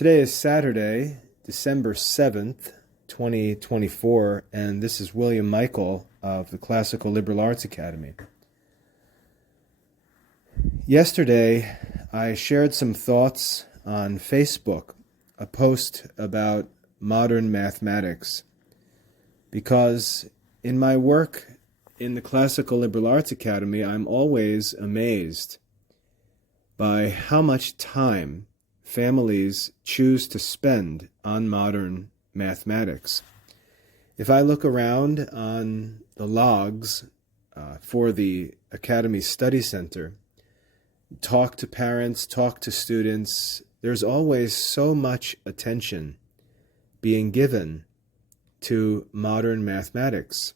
Today is Saturday, December 7th, 2024, and this is William Michael of the Classical Liberal Arts Academy. Yesterday, I shared some thoughts on Facebook, a post about modern mathematics, because in my work in the Classical Liberal Arts Academy, I'm always amazed by how much time families choose to spend on modern mathematics. If I look around on the logs for the Academy Study Center, talk to parents, talk to students, there's always so much attention being given to modern mathematics.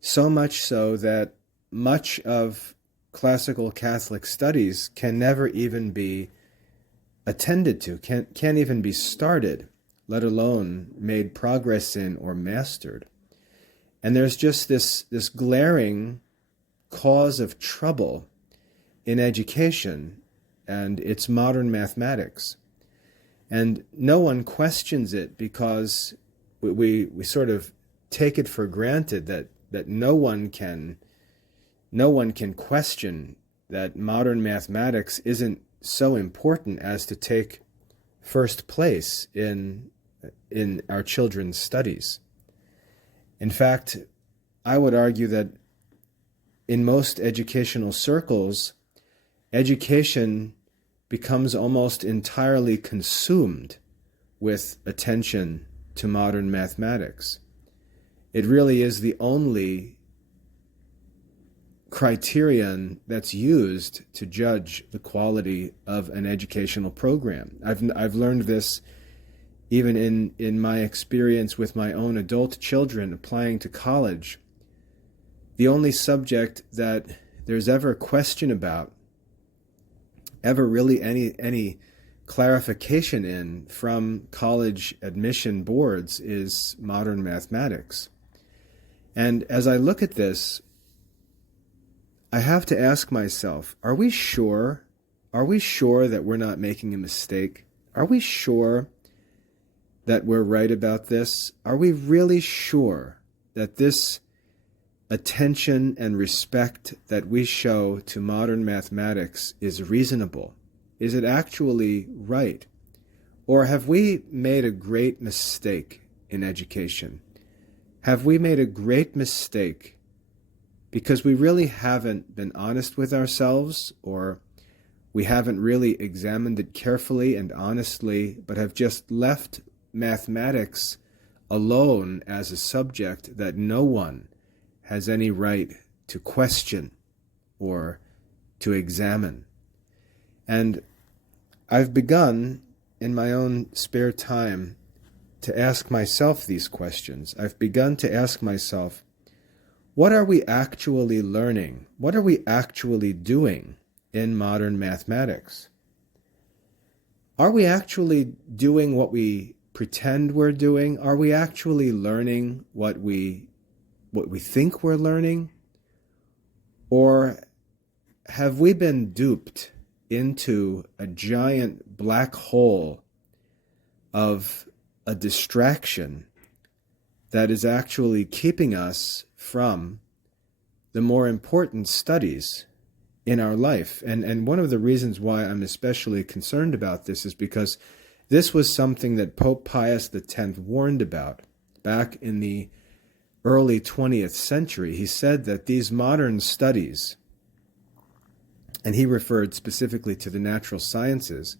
So much so that much of classical Catholic studies can never even be attended to, can't even be started, let alone made progress in or mastered. And there's just this glaring cause of trouble in education, and it's modern mathematics. And no one questions it because we sort of take it for granted that no one can question that modern mathematics isn't so important as to take first place in our children's studies. In fact, I would argue that in most educational circles, education becomes almost entirely consumed with attention to modern mathematics. It really is the only criterion that's used to judge the quality of an educational program. I've learned this even in my experience with my own adult children applying to college. The only subject that there's ever question about, ever really any clarification in from college admission boards is modern mathematics. And as I look at this, I have to ask myself, are we sure that we're not making a mistake? Are we sure that we're right about this? Are we really sure that this attention and respect that we show to modern mathematics is reasonable? Is it actually right? Or have we made a great mistake in education? Have we made a great mistake because we really haven't been honest with ourselves, or we haven't really examined it carefully and honestly, but have just left mathematics alone as a subject that no one has any right to question or to examine? And I've begun in my own spare time to ask myself these questions. I've begun to ask myself, what are we actually learning? What are we actually doing in modern mathematics? Are we actually doing what we pretend we're doing? Are we actually learning what we think we're learning? Or have we been duped into a giant black hole of a distraction that is actually keeping us from the more important studies in our life? And one of the reasons why I'm especially concerned about this is because this was something that Pope Pius X warned about back in the early 20th century. He said that these modern studies, and he referred specifically to the natural sciences,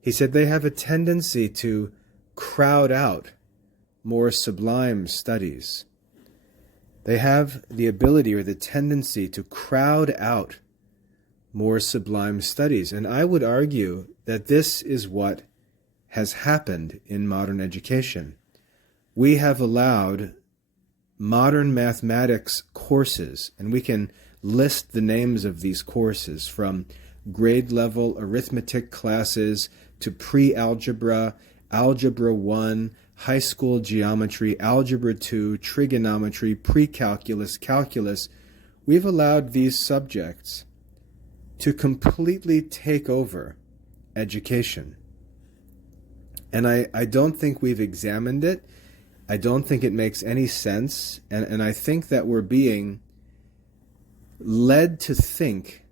he said they have a tendency to crowd out more sublime studies. They have the ability or the tendency to crowd out more sublime studies. And I would argue that this is what has happened in modern education. We have allowed modern mathematics courses, and we can list the names of these courses, from grade level arithmetic classes to pre-algebra, algebra 1, high school geometry, algebra 2, trigonometry, pre-calculus, calculus. We've allowed these subjects to completely take over education. And I don't think we've examined it. I don't think it makes any sense. And I think that we're being led to think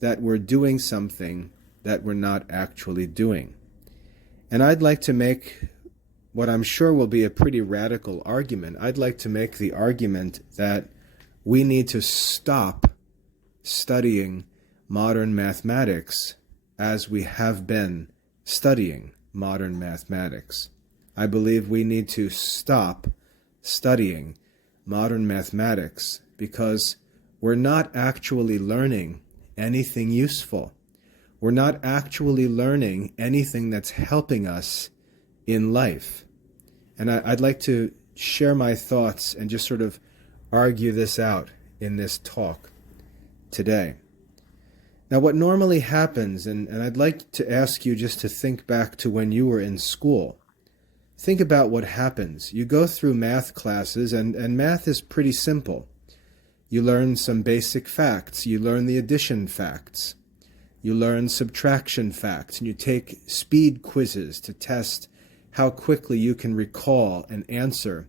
that we're doing something that we're not actually doing. And I'd like to make what I'm sure will be a pretty radical argument. I'd like to make the argument that we need to stop studying modern mathematics as we have been studying modern mathematics. I believe we need to stop studying modern mathematics because we're not actually learning anything useful. We're not actually learning anything that's helping us in life. And I'd like to share my thoughts and just sort of argue this out in this talk today. Now, what normally happens, and I'd like to ask you just to think back to when you were in school. Think about what happens. You go through math classes, and math is pretty simple. You learn some basic facts. You learn the addition facts. You learn subtraction facts, and you take speed quizzes to test how quickly you can recall and answer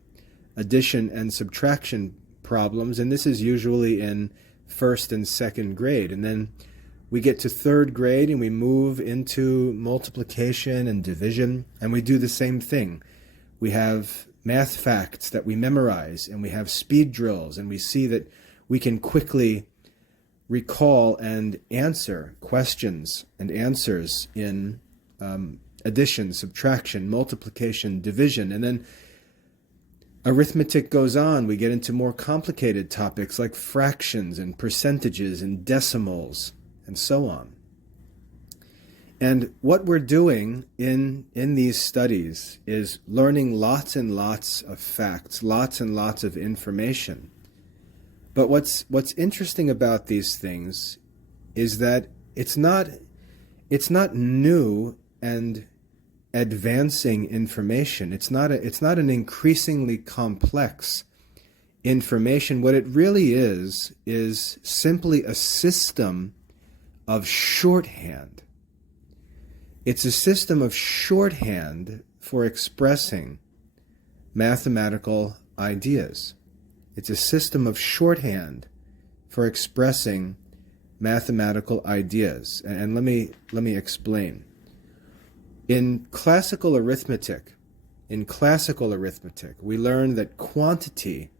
addition and subtraction problems. And this is usually in first and second grade. And then we get to third grade and we move into multiplication and division, and we do the same thing. We have math facts that we memorize, and we have speed drills, and we see that we can quickly recall and answer questions and answers in addition, subtraction, multiplication, division. And then arithmetic goes on. We get into more complicated topics like fractions and percentages and decimals and so on. And what we're doing in these studies is learning lots and lots of facts, lots and lots of information. But what's interesting about these things is that it's not new and advancing information. It's not an increasingly complex information. What it really is simply a system of shorthand. It's a system of shorthand for expressing mathematical ideas. It's a system of shorthand for expressing mathematical ideas. And let me explain. In classical arithmetic, we learn that quantity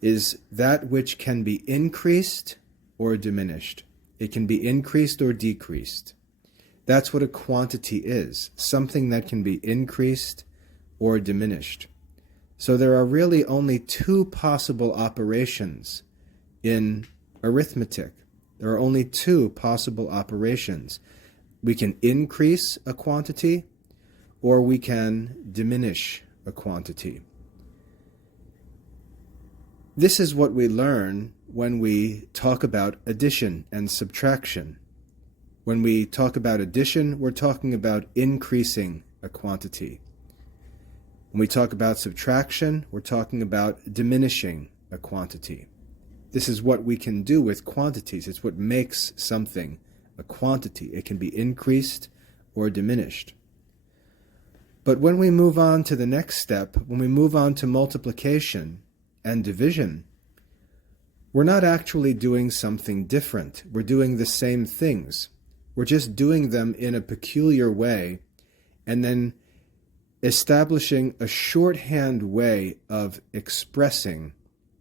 is that which can be increased or diminished. It can be increased or decreased. That's what a quantity is, something that can be increased or diminished. So there are really only two possible operations in arithmetic. There are only two possible operations. We can increase a quantity, or we can diminish a quantity. This is what we learn when we talk about addition and subtraction. When we talk about addition, we're talking about increasing a quantity. When we talk about subtraction, we're talking about diminishing a quantity. This is what we can do with quantities. It's what makes something a quantity. It can be increased or diminished. But when we move on to the next step, when we move on to multiplication and division, we're not actually doing something different. We're doing the same things. We're just doing them in a peculiar way and then establishing a shorthand way of expressing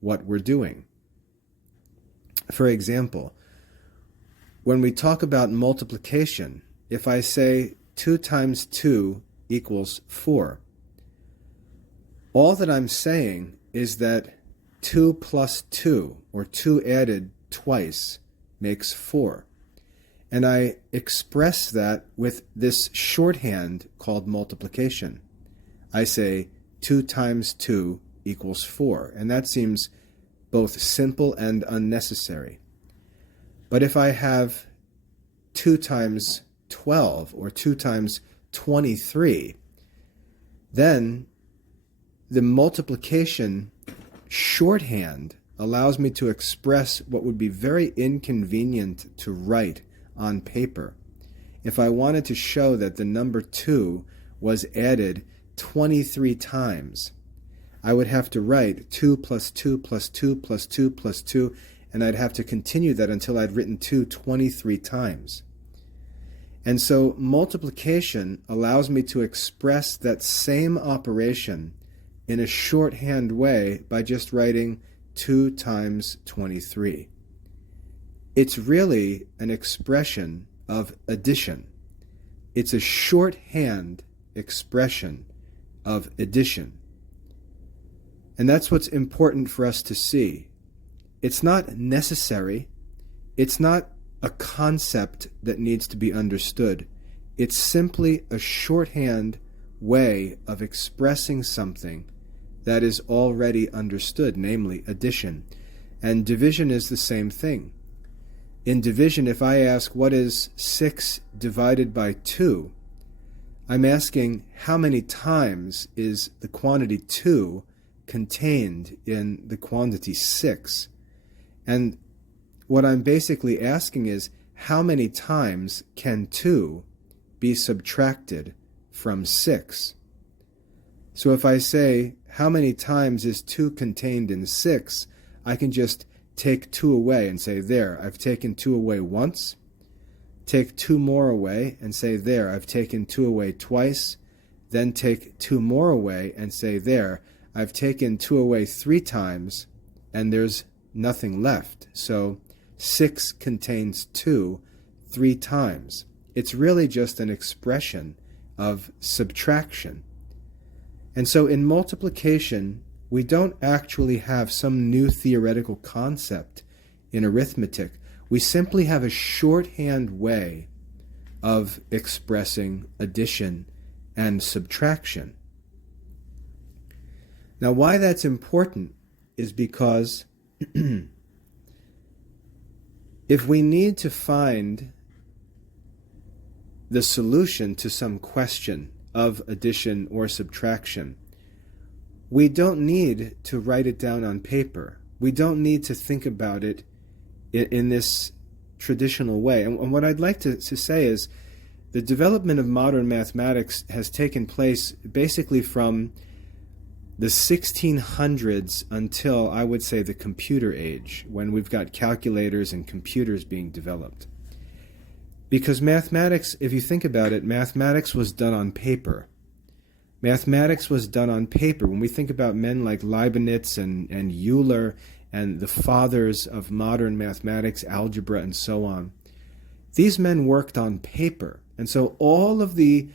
what we're doing. For example, when we talk about multiplication, if I say 2 times 2 equals 4, all that I'm saying is that 2 plus 2, or 2 added twice, makes 4. And I express that with this shorthand called multiplication. I say 2 times 2 equals 4, and that seems both simple and unnecessary. But if I have 2 times 12 or 2 times 23, then the multiplication shorthand allows me to express what would be very inconvenient to write on paper. If I wanted to show that the number 2 was added 23 times. I would have to write 2 plus 2 plus 2 plus 2 plus 2, and I'd have to continue that until I'd written 2 23 times. And so multiplication allows me to express that same operation in a shorthand way by just writing 2 times 23. It's really an expression of addition. It's a shorthand expression of addition. And that's what's important for us to see. It's not necessary. It's not a concept that needs to be understood. It's simply a shorthand way of expressing something that is already understood, namely addition. And division is the same thing. In division, if I ask what is 6 divided by 2, I'm asking how many times is the quantity 2 contained in the quantity 6. And what I'm basically asking is, how many times can 2 be subtracted from 6? So if I say, how many times is 2 contained in 6, I can just take 2 away and say, there, I've taken 2 away once. Take 2 more away and say, there, I've taken 2 away twice. Then take 2 more away and say, there, I've taken 2 away 3 times, and there's nothing left. So 6 contains 2 3 times. It's really just an expression of subtraction. And so in multiplication, we don't actually have some new theoretical concept in arithmetic. We simply have a shorthand way of expressing addition and subtraction. Now, why that's important is because if we need to find the solution to some question of addition or subtraction, we don't need to write it down on paper. We don't need to think about it in this traditional way. And what I'd like to say is the development of modern mathematics has taken place basically from the 1600s until, I would say, the computer age, when we've got calculators and computers being developed. Because mathematics, if you think about it, mathematics was done on paper. Mathematics was done on paper. When we think about men like Leibniz and Euler and the fathers of modern mathematics, algebra, and so on, these men worked on paper. And so all of the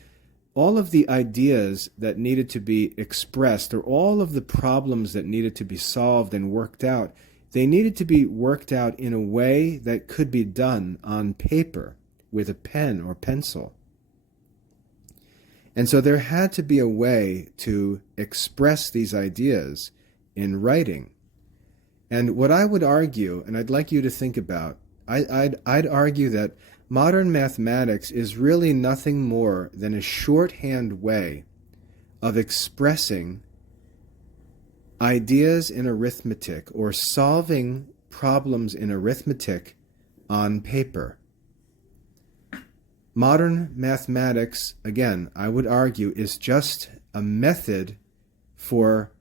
ideas that needed to be expressed, or all of the problems that needed to be solved and worked out, they needed to be worked out in a way that could be done on paper with a pen or pencil. And so there had to be a way to express these ideas in writing. And what I would argue, and I'd like you to think about, I'd argue that modern mathematics is really nothing more than a shorthand way of expressing ideas in arithmetic or solving problems in arithmetic on paper. Modern mathematics, again, I would argue, is just a method for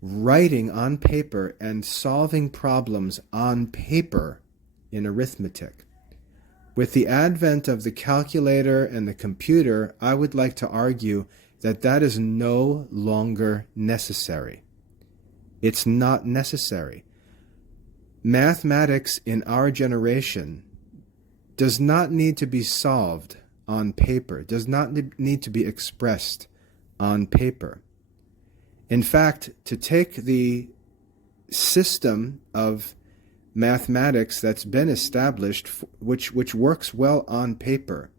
writing on paper and solving problems on paper in arithmetic. With the advent of the calculator and the computer, I would like to argue that that is no longer necessary. It's not necessary. Mathematics in our generation does not need to be solved on paper, does not need to be expressed on paper. In fact, to take the system of mathematics that's been established, which works well on paper,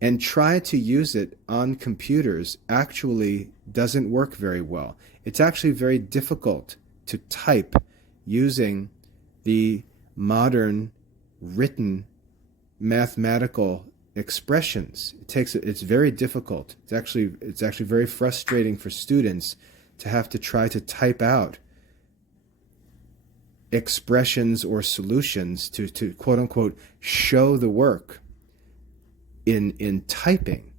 and try to use it on computers actually doesn't work very well. It's actually very difficult to type using the modern written mathematical expressions. It's very difficult. It's actually very frustrating for students to have to try to type out expressions or solutions to quote unquote show the work in typing.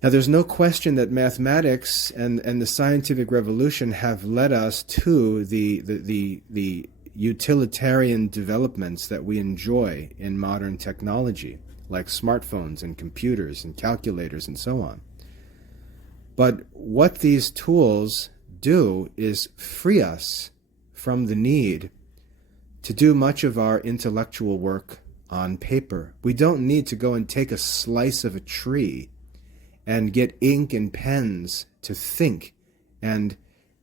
Now, there's no question that mathematics and the scientific revolution have led us to the utilitarian developments that we enjoy in modern technology, like smartphones and computers and calculators and so on. But what these tools do is free us from the need to do much of our intellectual work on paper. We don't need to go and take a slice of a tree and get ink and pens to think and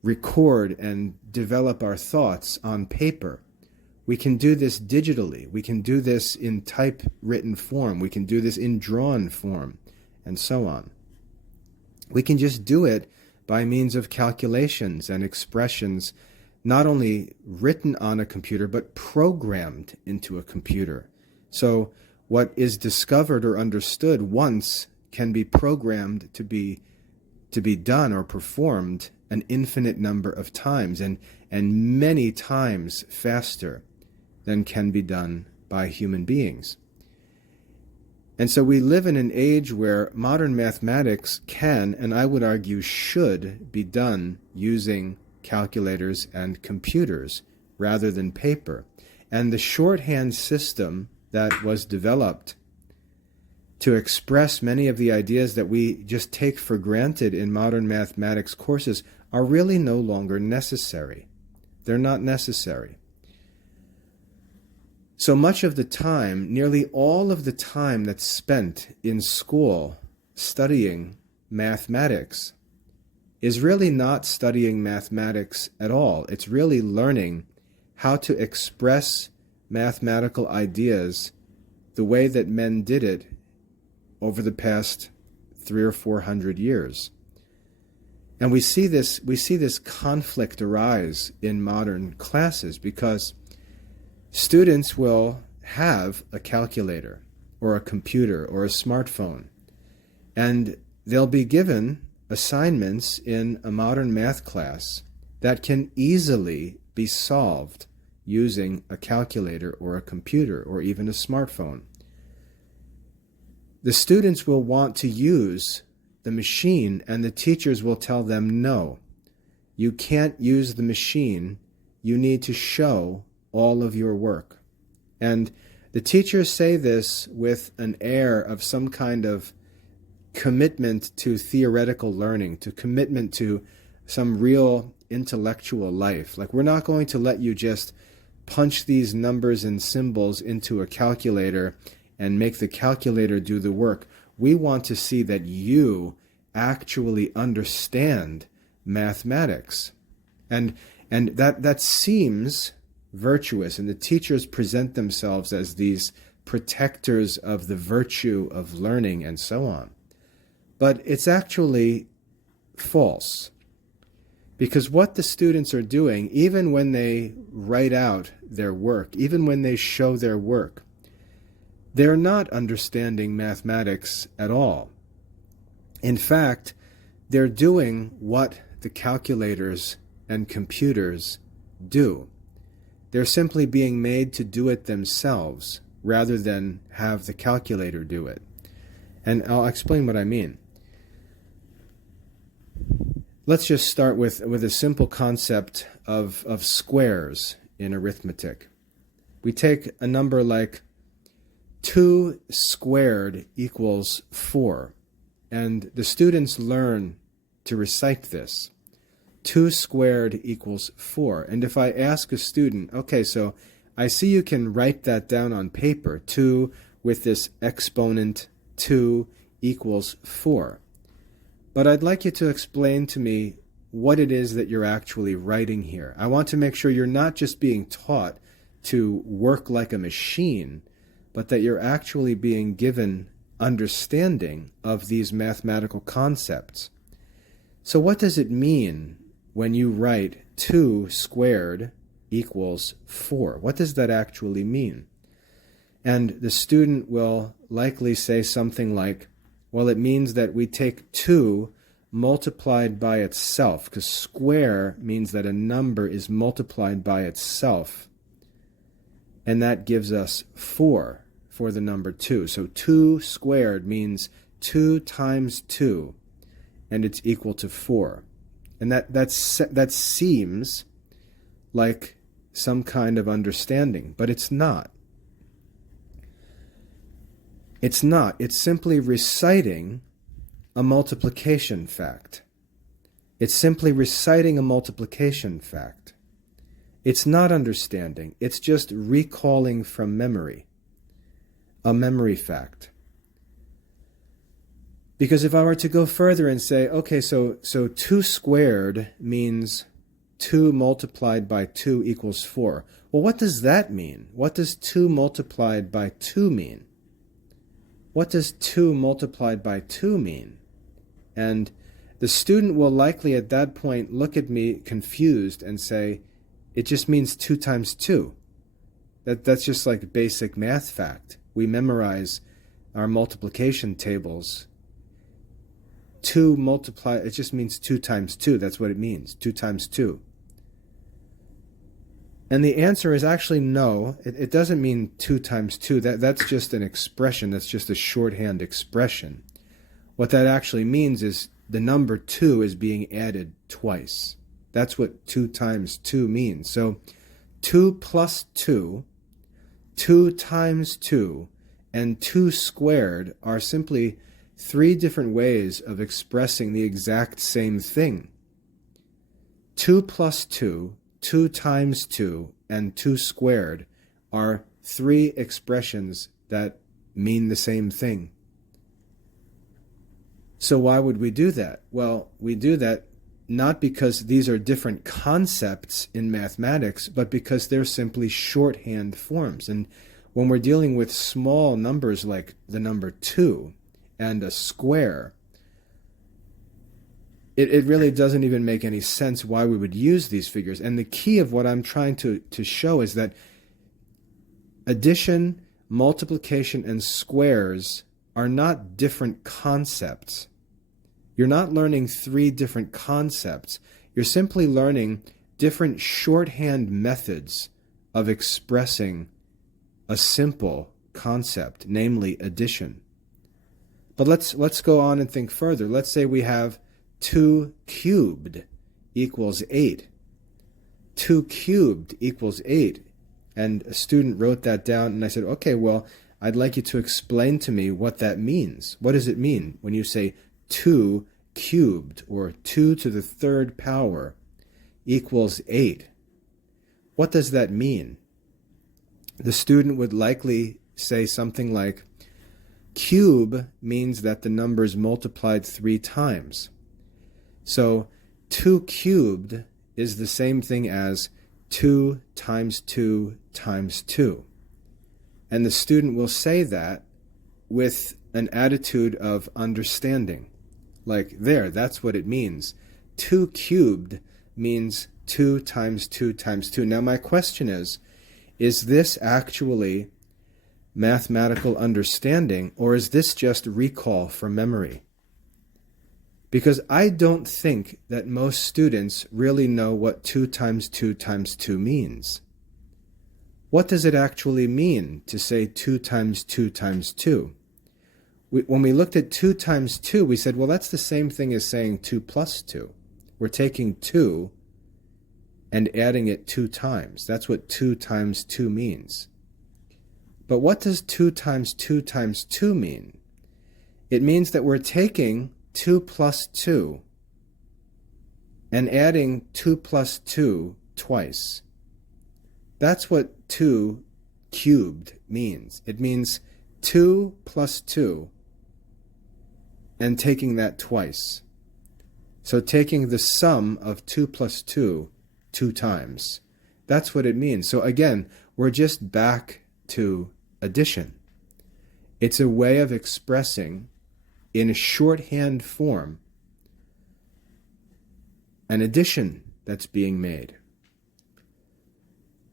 record and develop our thoughts on paper. We can do this digitally. We can do this in typewritten form. We can do this in drawn form, and so on. We can just do it by means of calculations and expressions, not only written on a computer, but programmed into a computer. So what is discovered or understood once can be programmed to be done or performed an infinite number of times, and many times faster than can be done by human beings. And so we live in an age where modern mathematics can, and I would argue should, be done using calculators and computers rather than paper. And the shorthand system that was developed to express many of the ideas that we just take for granted in modern mathematics courses are really no longer necessary. They're not necessary. So much of the time, nearly all of the time that's spent in school studying mathematics is really not studying mathematics at all. It's really learning how to express mathematical ideas the way that men did it over the past 300 or 400 years. And we see this conflict arise in modern classes because students will have a calculator or a computer or a smartphone, and they'll be given assignments in a modern math class that can easily be solved using a calculator or a computer or even a smartphone. The students will want to use the machine, and the teachers will tell them, no, you can't use the machine. You need to show all of your work. And the teachers say this with an air of some kind of commitment to theoretical learning, to commitment to some real intellectual life. Like, we're not going to let you just punch these numbers and symbols into a calculator and make the calculator do the work. We want to see that you actually understand mathematics. And that seems virtuous, and the teachers present themselves as these protectors of the virtue of learning and so on. But it's actually false. Because what the students are doing, even when they write out their work, even when they show their work, they're not understanding mathematics at all. In fact, they're doing what the calculators and computers do. They're simply being made to do it themselves rather than have the calculator do it. And I'll explain what I mean. Let's just start with a simple concept of squares in arithmetic. We take a number like 2 squared equals 4, and the students learn to recite this. 2 squared equals 4. And if I ask a student, okay, so I see you can write that down on paper, 2 with this exponent 2 equals 4. But I'd like you to explain to me what it is that you're actually writing here. I want to make sure you're not just being taught to work like a machine, but that you're actually being given understanding of these mathematical concepts. So what does it mean when you write 2 squared equals 4? What does that actually mean? And the student will likely say something like, well, it means that we take 2 multiplied by itself, because square means that a number is multiplied by itself, and that gives us 4 for the number 2. So 2 squared means 2 times 2, and it's equal to 4. And that seems like some kind of understanding, but it's not. It's not. It's simply reciting a multiplication fact. It's simply reciting a multiplication fact. It's not understanding. It's just recalling from memory, a memory fact. Because if I were to go further and say, okay, so 2 squared means 2 multiplied by 2 equals 4. Well, what does that mean? What does 2 multiplied by 2 mean? What does 2 multiplied by 2 mean? And the student will likely at that point look at me confused and say, it just means 2 times 2. That's just like basic math fact. We memorize our multiplication tables. 2 multiply, it just means 2 times 2. That's what it means, 2 times 2. And the answer is actually no, it doesn't mean 2 times 2. That's just an expression, that's just a shorthand expression. What that actually means is the number 2 is being added twice. That's what 2 times 2 means. So 2 plus 2, 2 times 2, and 2 squared are simply 3 different ways of expressing the exact same thing. 2 plus 2, 2 times 2, and 2 squared are 3 expressions that mean the same thing. So why would we do that? Well, we do that not because these are different concepts in mathematics, but because they're simply shorthand forms. And when we're dealing with small numbers like the number 2 and a square, it really doesn't even make any sense why we would use these figures. And the key of what I'm trying to show is that addition, multiplication, and squares are not different concepts. You're not learning 3 different concepts. You're simply learning different shorthand methods of expressing a simple concept, namely addition. But let's go on and think further. Let's say we have 2 cubed equals 8. 2 cubed equals 8. And a student wrote that down, and I said, okay, well, I'd like you to explain to me what that means. What does it mean when you say 2 cubed, or 2 to the 3rd power, equals 8? What does that mean? The student would likely say something like, cube means that the number is multiplied 3 times. So 2 cubed is the same thing as 2 times 2 times 2. And the student will say that with an attitude of understanding. Like, that's what it means. 2 cubed means 2 times 2 times 2. Now my question is this actually mathematical understanding, or is this just recall from memory? Because I don't think that most students really know what 2 times 2 times 2 means. What does it actually mean to say 2 times 2 times 2? When we looked at 2 times 2, we said, well, that's the same thing as saying 2 plus 2. We're taking 2 and adding it 2 times. That's what 2 times 2 means. But what does 2 times 2 times 2 mean? It means that we're taking 2 plus 2 and adding 2 plus 2 twice. That's what 2 cubed means. It means 2 plus 2 and taking that twice. So taking the sum of 2 plus 2 2 times. That's what it means. So again, we're just back to addition. It's a way of expressing in a shorthand form an addition that's being made.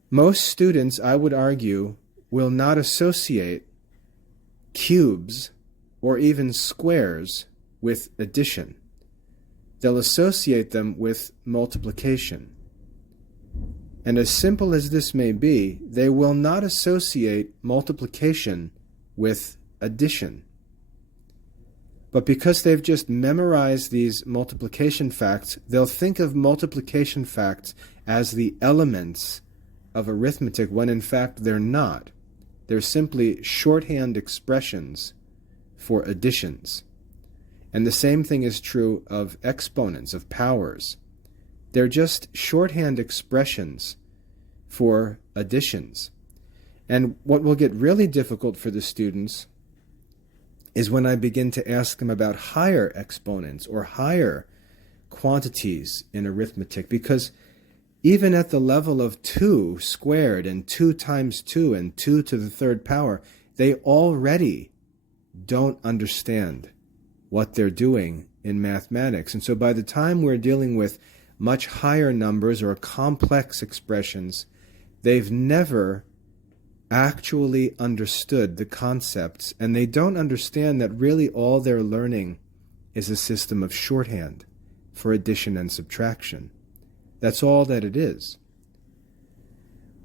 Most students, I would argue, will not associate cubes or even squares with addition. They'll associate them with multiplication. And as simple as this may be, they will not associate multiplication with addition. But because they've just memorized these multiplication facts, they'll think of multiplication facts as the elements of arithmetic when in fact they're not. They're simply shorthand expressions for additions. And the same thing is true of exponents, of powers. They're just shorthand expressions for additions. And what will get really difficult for the students is when I begin to ask them about higher exponents or higher quantities in arithmetic, because even at the level of 2 squared and 2 times 2 and 2 to the third power, they already don't understand what they're doing in mathematics. And so by the time we're dealing with much higher numbers or complex expressions, they've never actually understood the concepts, and they don't understand that really all they're learning is a system of shorthand for addition and subtraction. That's all that it is.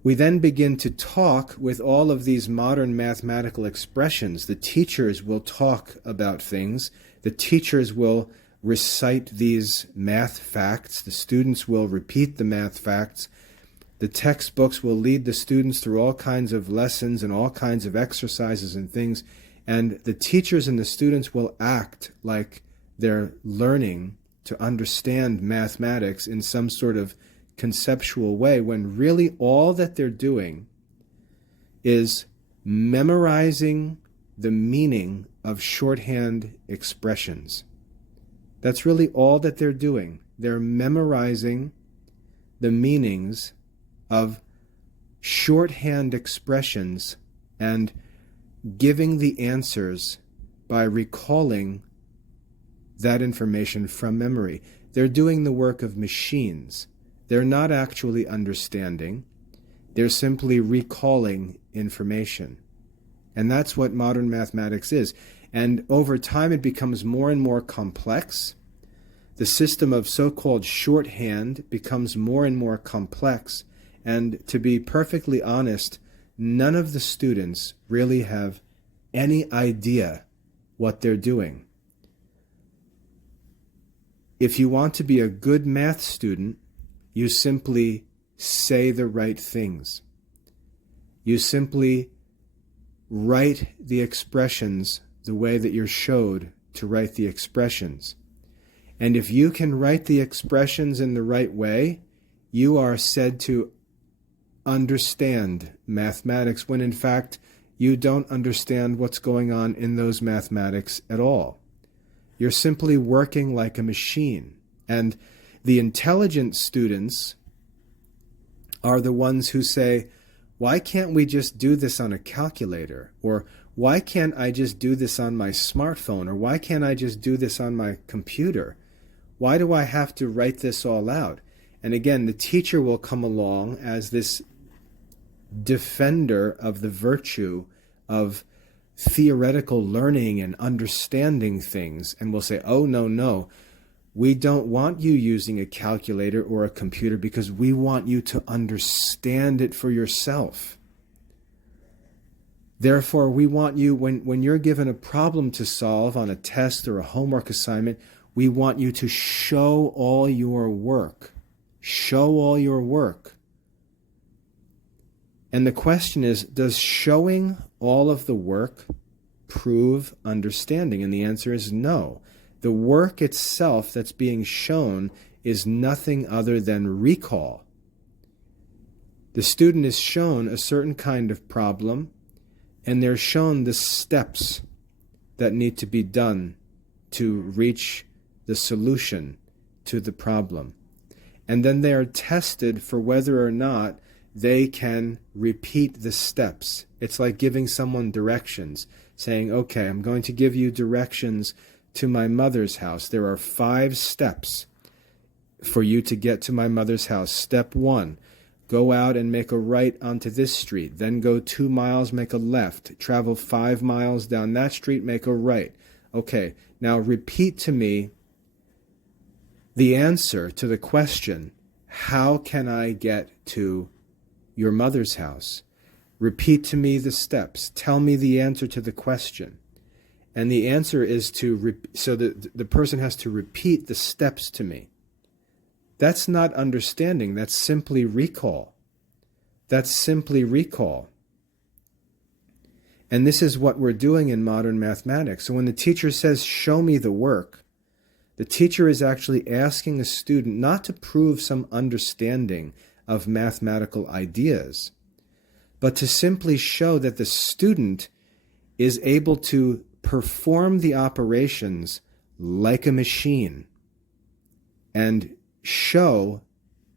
We then begin to talk with all of these modern mathematical expressions. The teachers will talk about things. The teachers will recite these math facts. The students will repeat the math facts. The textbooks will lead the students through all kinds of lessons and all kinds of exercises and things. And the teachers and the students will act like they're learning to understand mathematics in some sort of conceptual way, when really all that they're doing is memorizing the meaning of shorthand expressions. That's really all that they're doing. They're memorizing the meanings of shorthand expressions and giving the answers by recalling that information from memory. They're doing the work of machines. They're not actually understanding. They're simply recalling information. And that's what modern mathematics is. And over time it becomes more and more complex. The system of so-called shorthand becomes more and more complex. And to be perfectly honest, none of the students really have any idea what they're doing. If you want to be a good math student, you simply say the right things. You simply write the expressions the way that you're showed to write the expressions. And if you can write the expressions in the right way, you are said to understand mathematics, when in fact you don't understand what's going on in those mathematics at all. You're simply working like a machine. And the intelligent students are the ones who say, why can't we just do this on a calculator? Or why can't I just do this on my smartphone? Or why can't I just do this on my computer? Why do I have to write this all out? And again, the teacher will come along as this defender of the virtue of theoretical learning and understanding things, and will say, oh, no, we don't want you using a calculator or a computer because we want you to understand it for yourself. Therefore, we want you, when you're given a problem to solve on a test or a homework assignment, we want you to show all your work. Show all your work. And the question is, does showing all of the work prove understanding? And the answer is no. The work itself that's being shown is nothing other than recall. The student is shown a certain kind of problem, and they're shown the steps that need to be done to reach the solution to the problem. And then they are tested for whether or not they can repeat the steps. It's like giving someone directions, saying, okay, I'm going to give you directions to my mother's house. There are 5 steps for you to get to my mother's house. Step 1, go out and make a right onto this street. Then go 2 miles, make a left. Travel 5 miles down that street, make a right. Okay, now repeat to me the answer to the question, how can I get to your mother's house? Repeat to me the steps. Tell me the answer to the question. And the answer is so the person has to repeat the steps to me. That's not understanding. That's simply recall. That's simply recall. And this is what we're doing in modern mathematics. So when the teacher says, show me the work, the teacher is actually asking a student not to prove some understanding of mathematical ideas, but to simply show that the student is able to perform the operations like a machine and show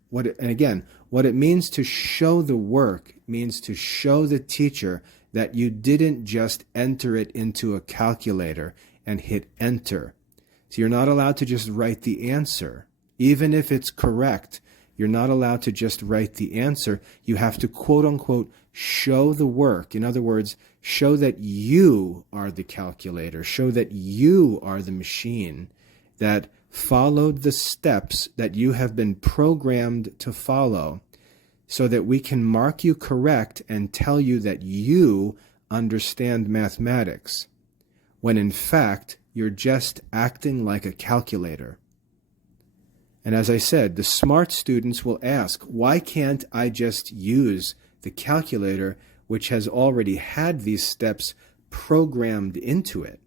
what it means to show the work means to show the teacher that you didn't just enter it into a calculator and hit enter. So you're not allowed to just write the answer. Even if it's correct, you're not allowed to just write the answer. You have to, quote unquote, show the work. In other words, show that you are the calculator. Show that you are the machine that followed the steps that you have been programmed to follow, so that we can mark you correct and tell you that you understand mathematics, when in fact, you're just acting like a calculator. And as I said, the smart students will ask, why can't I just use the calculator, which has already had these steps programmed into it?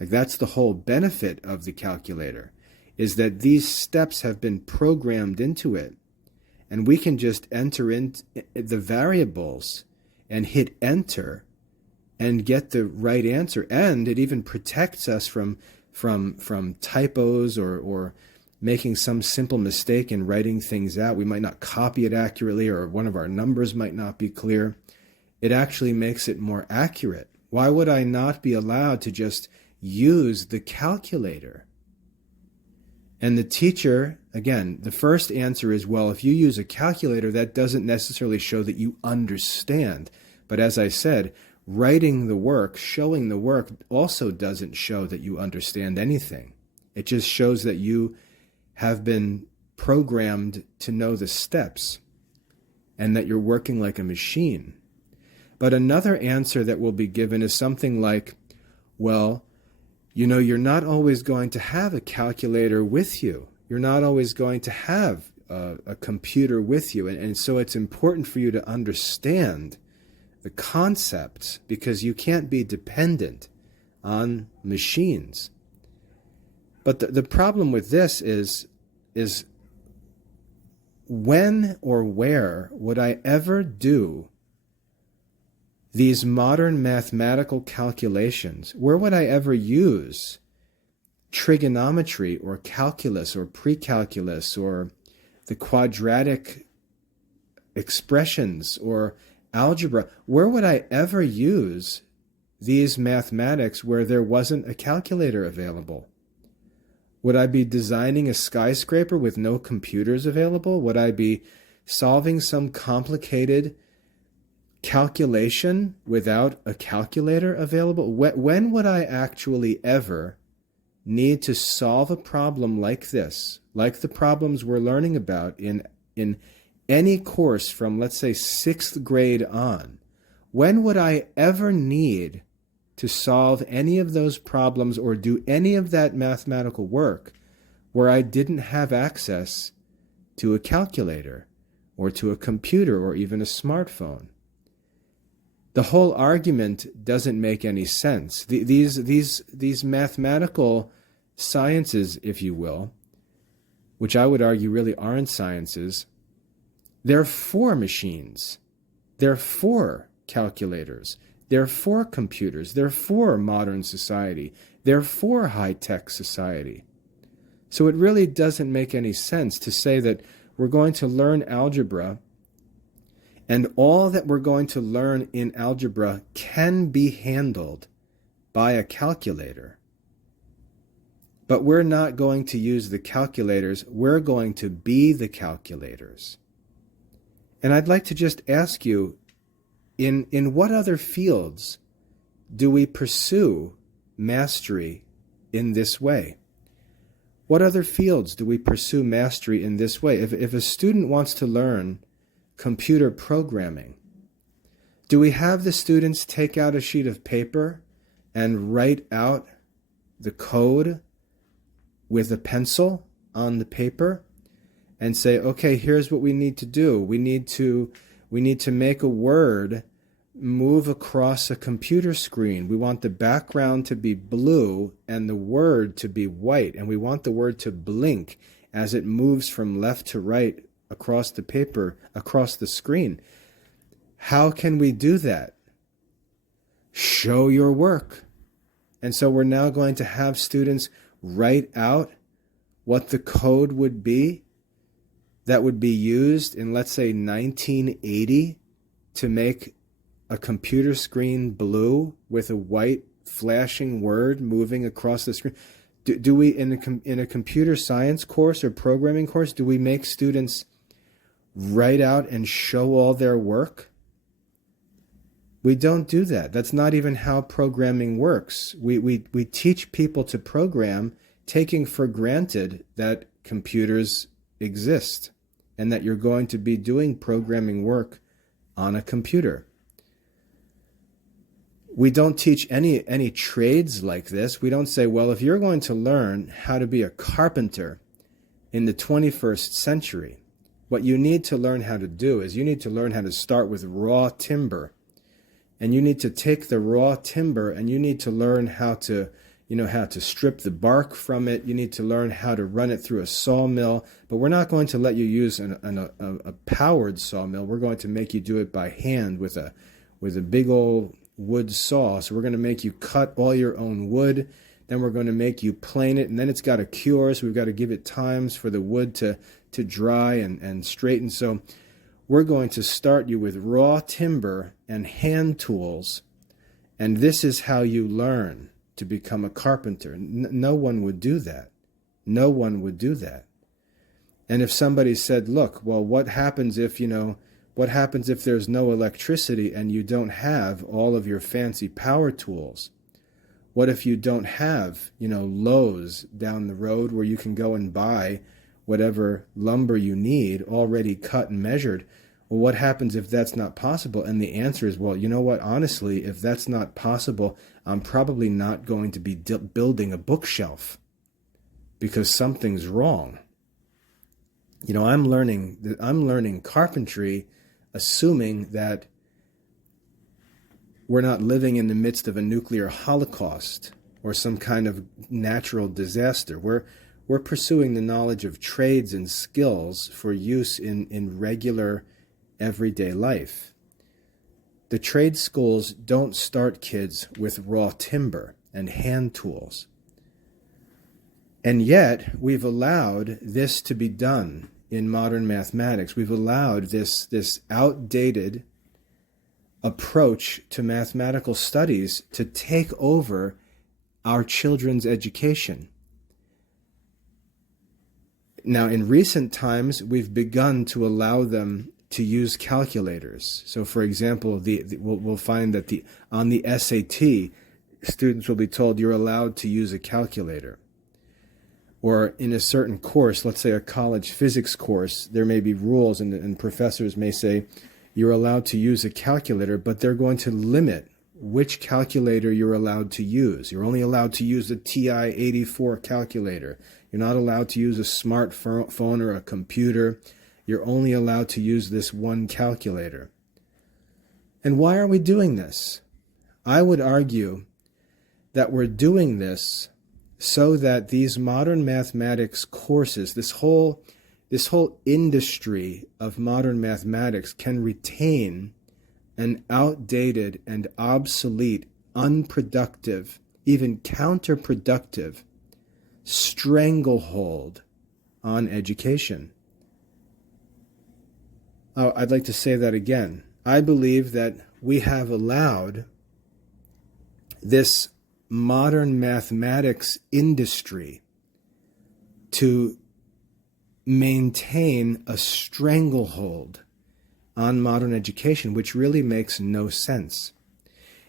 Like, that's the whole benefit of the calculator, is that these steps have been programmed into it. And we can just enter in the variables and hit enter and get the right answer. And it even protects us from typos or making some simple mistake in writing things out. We might not copy it accurately, or one of our numbers might not be clear. It actually makes it more accurate. Why would I not be allowed to just use the calculator? And the teacher, again, the first answer is, well, if you use a calculator, that doesn't necessarily show that you understand. But as I said, writing the work, showing the work, also doesn't show that you understand anything. It just shows that you have been programmed to know the steps and that you're working like a machine. But another answer that will be given is something like, well, you know, you're not always going to have a calculator with you. You're not always going to have a computer with you. And so it's important for you to understand the concepts, because you can't be dependent on machines. But the problem with this is when or where would I ever do these modern mathematical calculations? Where would I ever use trigonometry or calculus or pre-calculus or the quadratic expressions or algebra? Where would I ever use these mathematics where there wasn't a calculator available? Would I be designing a skyscraper with no computers available? Would I be solving some complicated calculation without a calculator available? When would I actually ever need to solve a problem like this, like the problems we're learning about in any course from, let's say, 6th grade on? When would I ever need to solve any of those problems or do any of that mathematical work where I didn't have access to a calculator or to a computer or even a smartphone? The whole argument doesn't make any sense. These mathematical sciences, if you will, which I would argue really aren't sciences, they're for machines. They're for calculators. They're for computers. They're for modern society. They're for high-tech society. So it really doesn't make any sense to say that we're going to learn algebra, and all that we're going to learn in algebra can be handled by a calculator. But we're not going to use the calculators. We're going to be the calculators. And I'd like to just ask you, in what other fields do we pursue mastery in this way? What other fields do we pursue mastery in this way? If a student wants to learn computer programming, do we have the students take out a sheet of paper and write out the code with a pencil on the paper and say, okay, here's what we need to do. We need to make a word move across a computer screen. We want the background to be blue and the word to be white, and we want the word to blink as it moves from left to right across the paper, across the screen. How can we do that? Show your work. And so we're now going to have students write out what the code would be that would be used in, let's say, 1980 to make a computer screen blue with a white flashing word moving across the screen. Do we, in a computer science course or programming course, do we make students write out and show all their work? We don't do that. That's not even how programming works. We teach people to program taking for granted that computers exist and that you're going to be doing programming work on a computer. We don't teach any trades like this. We don't say, well, if you're going to learn how to be a carpenter in the 21st century, what you need to learn how to do is you need to learn how to start with raw timber. And you need to take the raw timber and you need to learn how to strip the bark from it. You need to learn how to run it through a sawmill. But we're not going to let you use a powered sawmill. We're going to make you do it by hand with a big old wood saw. So we're going to make you cut all your own wood. Then we're going to make you plane it. And then it's got to cure. So we've got to give it times for the wood to dry and straighten. So we're going to start you with raw timber and hand tools, and this is how you learn to become a carpenter. No one would do that. No one would do that. And if somebody said, look, well, what happens if there's no electricity and you don't have all of your fancy power tools? What if you don't have, Lowe's down the road where you can go and buy whatever lumber you need already cut and measured? Well, what happens if that's not possible? And the answer is, well, you know what? Honestly, if that's not possible, I'm probably not going to be building a bookshelf because something's wrong. I'm learning carpentry, assuming that we're not living in the midst of a nuclear holocaust or some kind of natural disaster. We're pursuing the knowledge of trades and skills for use in regular everyday life. The trade schools don't start kids with raw timber and hand tools. And yet, we've allowed this to be done in modern mathematics. We've allowed this outdated approach to mathematical studies to take over our children's education. Now, in recent times, we've begun to allow them to use calculators. So, for example, we'll find that on the SAT, students will be told you're allowed to use a calculator. Or in a certain course, let's say a college physics course, there may be rules and professors may say you're allowed to use a calculator, but they're going to limit which calculator you're allowed to use. You're only allowed to use a TI-84 calculator. You're not allowed to use a smartphone or a computer. You're only allowed to use this one calculator. And why are we doing this? I would argue that we're doing this so that these modern mathematics courses, this whole industry of modern mathematics can retain an outdated and obsolete, unproductive, even counterproductive stranglehold on education. Oh, I'd like to say that again. I believe that we have allowed this modern mathematics industry to maintain a stranglehold on modern education, which really makes no sense.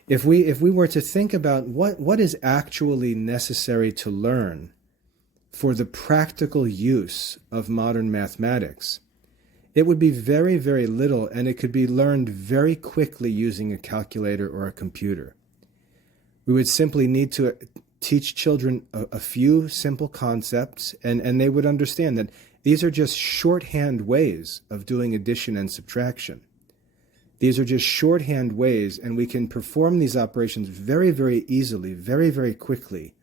If we were to think about what is actually necessary to learn for the practical use of modern mathematics, it would be very, very little, and it could be learned very quickly using a calculator or a computer. We would simply need to teach children a few simple concepts, and they would understand that these are just shorthand ways of doing addition and subtraction. These are just shorthand ways, and we can perform these operations very, very easily, very, very quickly,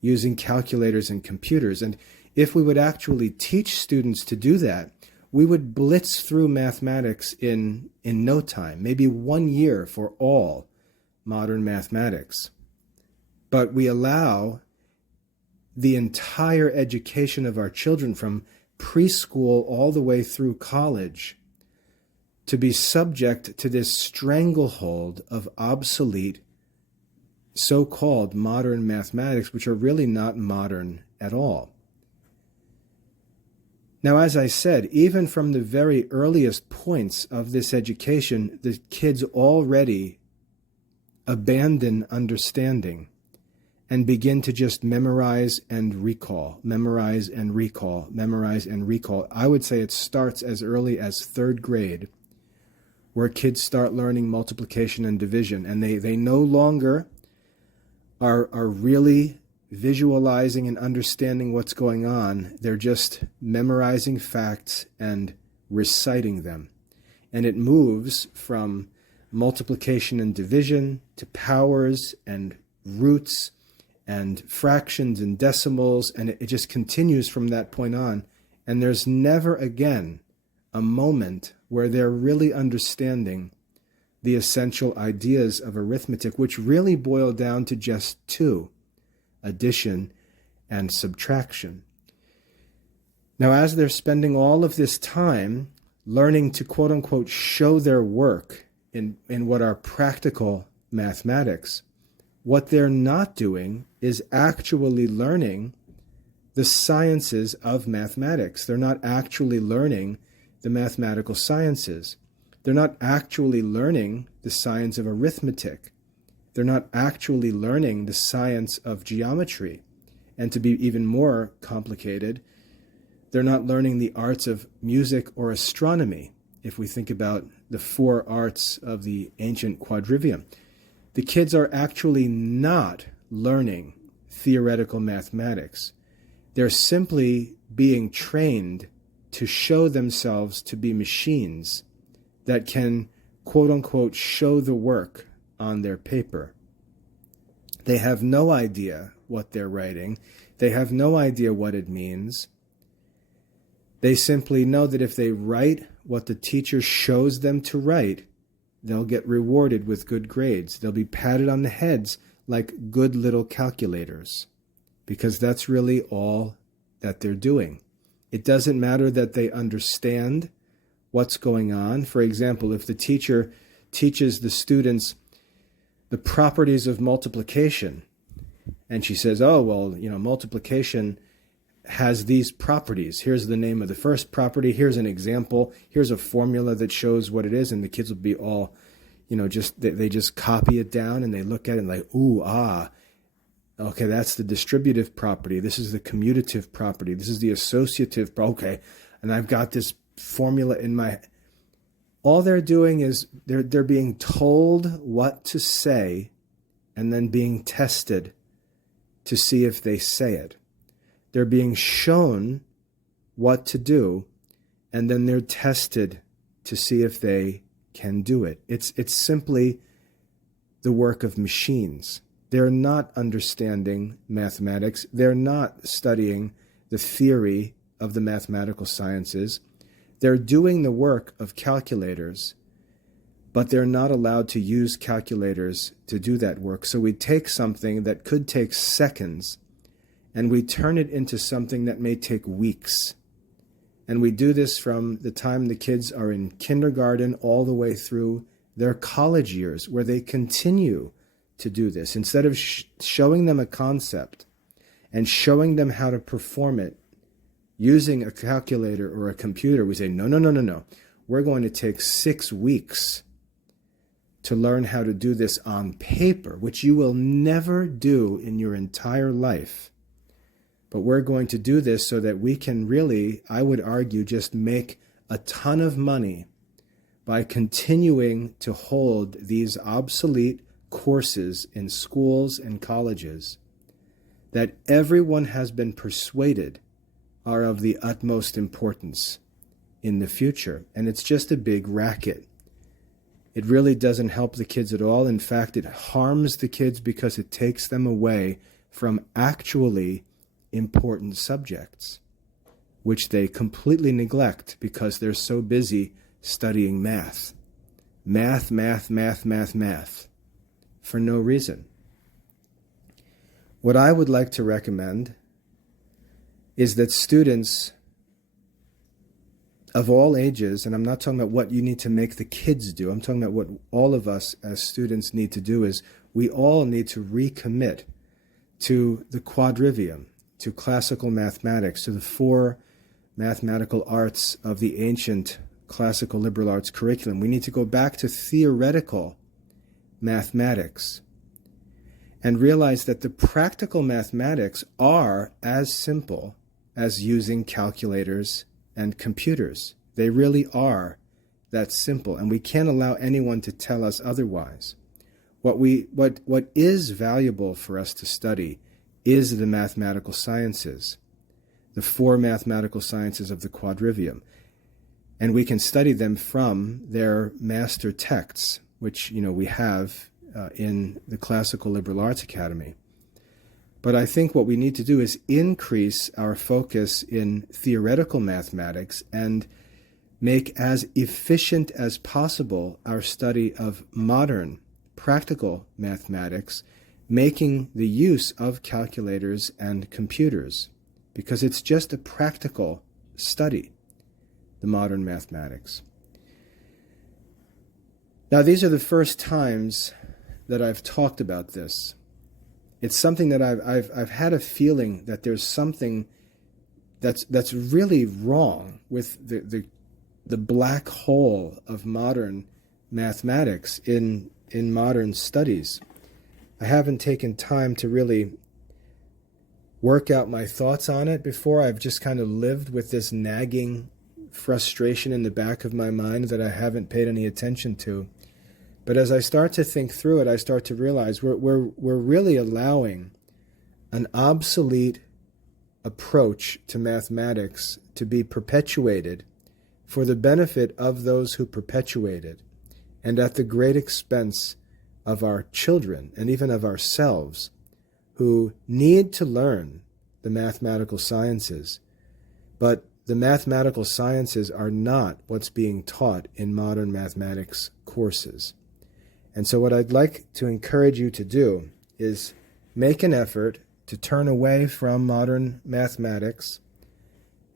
using calculators and computers. And if we would actually teach students to do that, we would blitz through mathematics in no time, maybe 1 year for all modern mathematics. But we allow the entire education of our children from preschool all the way through college to be subject to this stranglehold of obsolete so-called modern mathematics, which are really not modern at all. Now, as I said, even from the very earliest points of this education, the kids already abandon understanding and begin to just memorize and recall, memorize and recall, memorize and recall. I would say it starts as early as 3rd grade, where kids start learning multiplication and division, and they no longer are really visualizing and understanding what's going on. They're just memorizing facts and reciting them. And it moves from multiplication and division to powers and roots and fractions and decimals, and it just continues from that point on. And there's never again a moment where they're really understanding the essential ideas of arithmetic, which really boil down to just 2, addition and subtraction. Now, as they're spending all of this time learning to quote-unquote show their work in what are practical mathematics, what they're not doing is actually learning the sciences of mathematics. They're not actually learning the mathematical sciences. They're not actually learning the science of arithmetic. They're not actually learning the science of geometry. And to be even more complicated, they're not learning the arts of music or astronomy, if we think about the 4 arts of the ancient quadrivium. The kids are actually not learning theoretical mathematics. They're simply being trained to show themselves to be machines that can, quote-unquote, show the work on their paper. They have no idea what they're writing. They have no idea what it means. They simply know that if they write what the teacher shows them to write, they'll get rewarded with good grades. They'll be patted on the heads like good little calculators, because that's really all that they're doing. It doesn't matter that they understand what's going on. For example, if the teacher teaches the students the properties of multiplication, and she says, oh, well, multiplication has these properties. Here's the name of the first property. Here's an example. Here's a formula that shows what it is. And the kids will be all, they just copy it down and they look at it and like, ooh, ah, okay, that's the distributive property. This is the commutative property. This is the associative. Okay, and I've got this formula in my... All they're doing is they're being told what to say and then being tested to see if they say it. They're being shown what to do, and then they're tested to see if they can do it. It's simply the work of machines. They're not understanding mathematics. They're not studying the theory of the mathematical sciences. They're doing the work of calculators, but they're not allowed to use calculators to do that work. So we take something that could take seconds and we turn it into something that may take weeks. And we do this from the time the kids are in kindergarten all the way through their college years, where they continue to do this. Instead of showing them a concept and showing them how to perform it using a calculator or a computer, we say, no. We're going to take 6 weeks to learn how to do this on paper, which you will never do in your entire life. But we're going to do this so that we can really, I would argue, just make a ton of money by continuing to hold these obsolete courses in schools and colleges that everyone has been persuaded are of the utmost importance in the future. And it's just a big racket. It really doesn't help the kids at all. In fact, it harms the kids because it takes them away from actually important subjects, which they completely neglect because they're so busy studying math. Math, math, math, math, math, for no reason. What I would like to recommend is that students of all ages, and I'm not talking about what you need to make the kids do, I'm talking about what all of us as students need to do, is we all need to recommit to the quadrivium, to classical mathematics, to the 4 mathematical arts of the ancient classical liberal arts curriculum. We need to go back to theoretical mathematics and realize that the practical mathematics are as simple as using calculators and computers. They really are that simple, and we can't allow anyone to tell us otherwise. What is valuable for us to study is the mathematical sciences, the 4 mathematical sciences of the quadrivium. And we can study them from their master texts, which we have in the Classical Liberal Arts Academy. But I think what we need to do is increase our focus in theoretical mathematics and make as efficient as possible our study of modern practical mathematics, making the use of calculators and computers, because it's just a practical study, the modern mathematics. Now, these are the first times that I've talked about this. It's something that I've had a feeling that there's something that's really wrong with the black hole of modern mathematics in modern studies. I haven't taken time to really work out my thoughts on it before. I've just kind of lived with this nagging frustration in the back of my mind that I haven't paid any attention to. But as I start to think through it, I start to realize we're really allowing an obsolete approach to mathematics to be perpetuated for the benefit of those who perpetuate it, and at the great expense of our children and even of ourselves, who need to learn the mathematical sciences. But the mathematical sciences are not what's being taught in modern mathematics courses. And so what I'd like to encourage you to do is make an effort to turn away from modern mathematics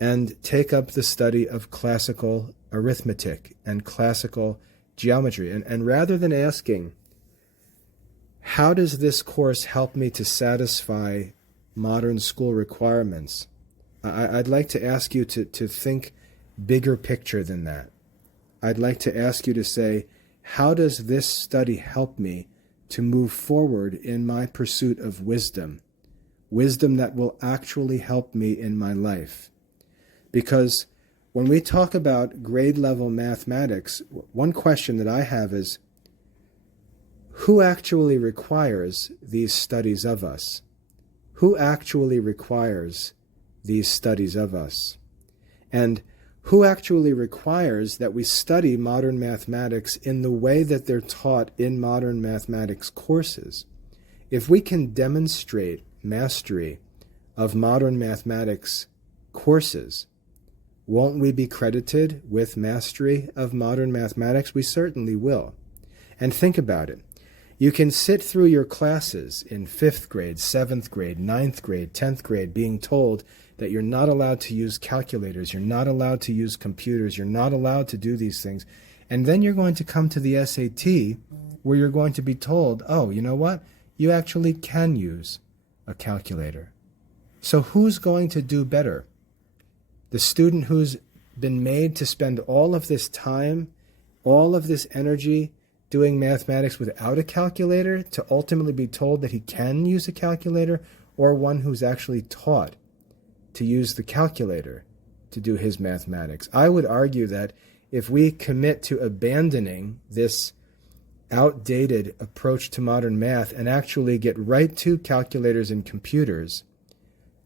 and take up the study of classical arithmetic and classical geometry. And rather than asking, how does this course help me to satisfy modern school requirements, I'd like to ask you to think bigger picture than that. I'd like to ask you to say, how does this study help me to move forward in my pursuit of wisdom? Wisdom that will actually help me in my life. Because when we talk about grade level mathematics, one question that I have is, who actually requires these studies of us? Who actually requires these studies of us? And who actually requires that we study modern mathematics in the way that they're taught in modern mathematics courses? If we can demonstrate mastery of modern mathematics courses, won't we be credited with mastery of modern mathematics? We certainly will. And think about it. You can sit through your classes in 5th grade, 7th grade, 9th grade, 10th grade being told that you're not allowed to use calculators, you're not allowed to use computers, you're not allowed to do these things. And then you're going to come to the SAT where you're going to be told, oh, you know what? You actually can use a calculator. So who's going to do better? The student who's been made to spend all of this time, all of this energy doing mathematics without a calculator to ultimately be told that he can use a calculator, or one who's actually taught to use the calculator to do his mathematics? I would argue that if we commit to abandoning this outdated approach to modern math and actually get right to calculators and computers,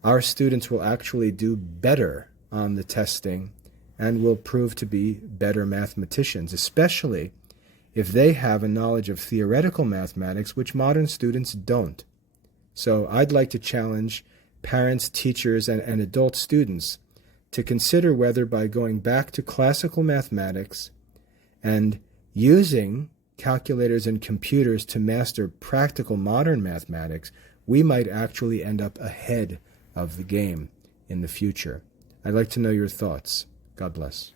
our students will actually do better on the testing and will prove to be better mathematicians, especially if they have a knowledge of theoretical mathematics, which modern students don't. So I'd like to challenge parents, teachers, and adult students to consider whether by going back to classical mathematics and using calculators and computers to master practical modern mathematics, we might actually end up ahead of the game in the future. I'd like to know your thoughts. God bless.